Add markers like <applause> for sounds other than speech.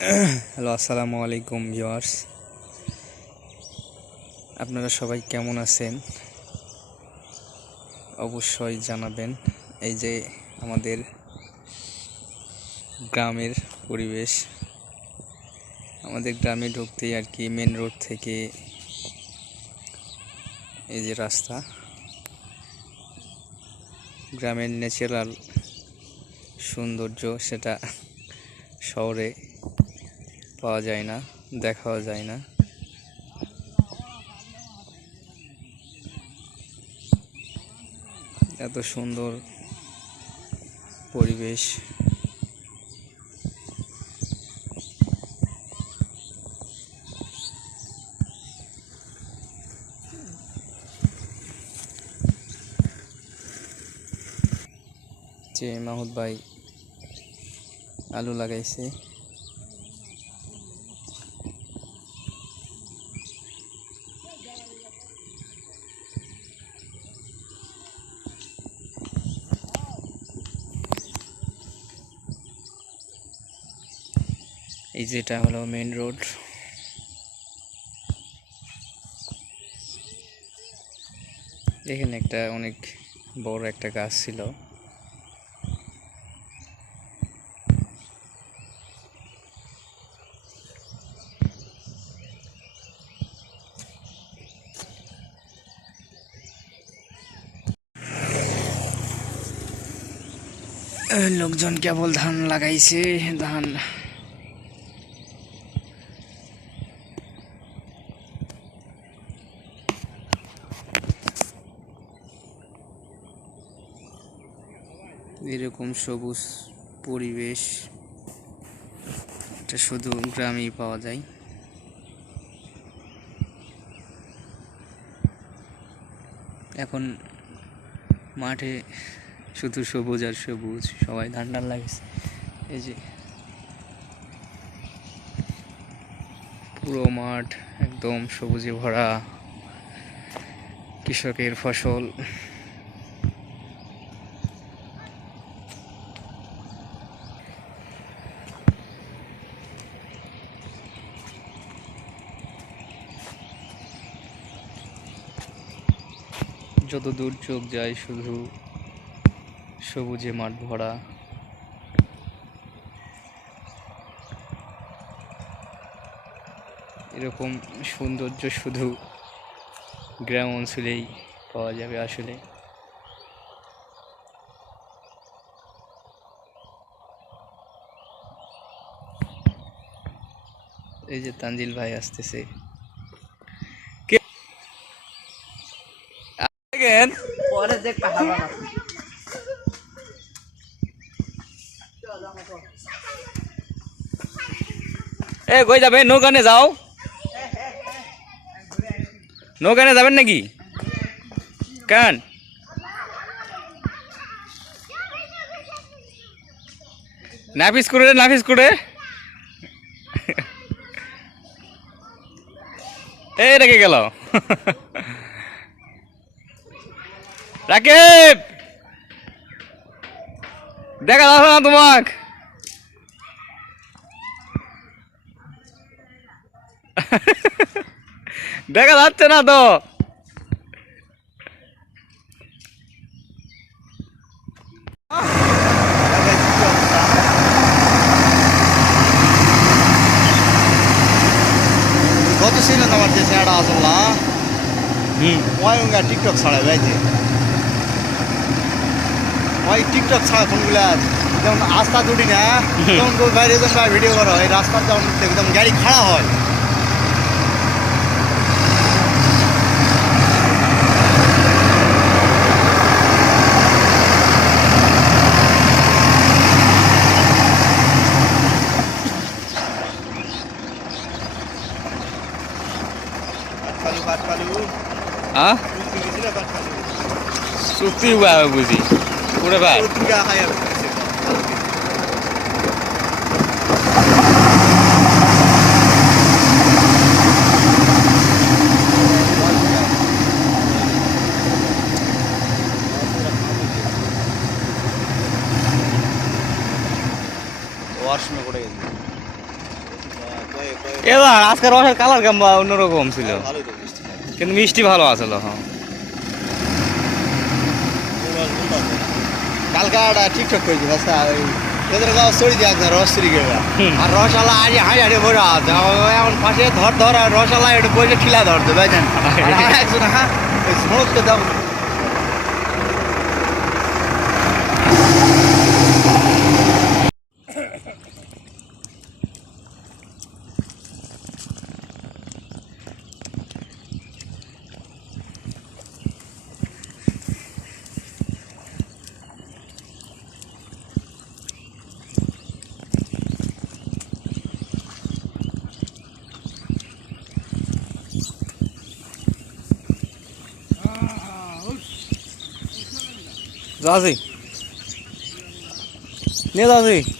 Hello, আসসালামু আলাইকুম viewers. আপনারা সবাই কেমন আছেন? অবশ্যই জানাবেন। এই যে আমাদের গ্রামের পরিবেশ, আমাদের গ্রামে ঢুকতেই আর কি মেন রোড থেকে এই যে রাস্তা। গ্রামের ন্যাচারাল সৌন্দর্য সেটা শহরে পাওয়া যায় না দেখাও যায় না। এত সুন্দর পরিবেশ। যে মাহুদ ভাই আলু লাগাইছে। এই যেটা হলো মেন রোড এখানে একটা অনেক বড় একটা গাছ ছিল। লোকজন কেবল ধান লাগাইছে, ধান এরকম সবুজ পরিবেশ, এটা শুধু গ্রামেই পাওয়া যায়। এখন মাঠে শুধু সবুজ আর সবুজ, সবাই ধান টান লাগিয়েছে এই যে পুরো মাঠ একদম সবুজে ভরা। কৃষকের ফসল যত দূর চোখ যায় শুধু সবুজে মাঠ ভরা। এরকম সৌন্দর্য শুধু গ্রাম অঞ্চলেই পাওয়া যাবে আসলে। এই যে তানজিল ভাই আসতেছে। আগেন পরে দেখ পাহাড় এ কই যাবে? নৌকানে যাও। নৌকানে যাবেন নাকি? কেন? নাফিস করে নাফিস করে এই রেখে গেল। রাকিব! দেখা যাচ্ছে না তোমাক। <laughs> দেখা যাচ্ছে না তো। গত সিনে তোমার যে ছেলেটা আসল না হুম। ওই টিকটক ভাইছে ওই টিকটক ছাড়া ফোনগুলা যেমন আস্তা দুটি না যেমন বাইরে যেমন বাইরে ভিডিও করা হয় রাস্তার যেমন একদম গাড়ি খাড়া হয়। বাটপালু সত্যি বুঝি। আর ওয়াশরুমে এবার আজকে রসের কালার কেমন অন্যরকম ছিল। ভালোই কিন্তু মিষ্টি ভালো আছিল হ্যাঁ। কালকা ঠিকঠাক টিকটক করেছি রাস্তা ওই তোদের গাও সরি দিয়ে একদম রস চুরি গেবে হুম। আর রসালা আজ হাঁড়ি হাঁড়ি বসে আছে। এখন পাশে ধর ধর আর রসালা একটু বসে ঠিলা ধরতে বুঝছেন? <laughs> আর একজন হ্যাঁ ওই সমস্ত দাম যাচ্ছি নিয়ে যাচ্ছি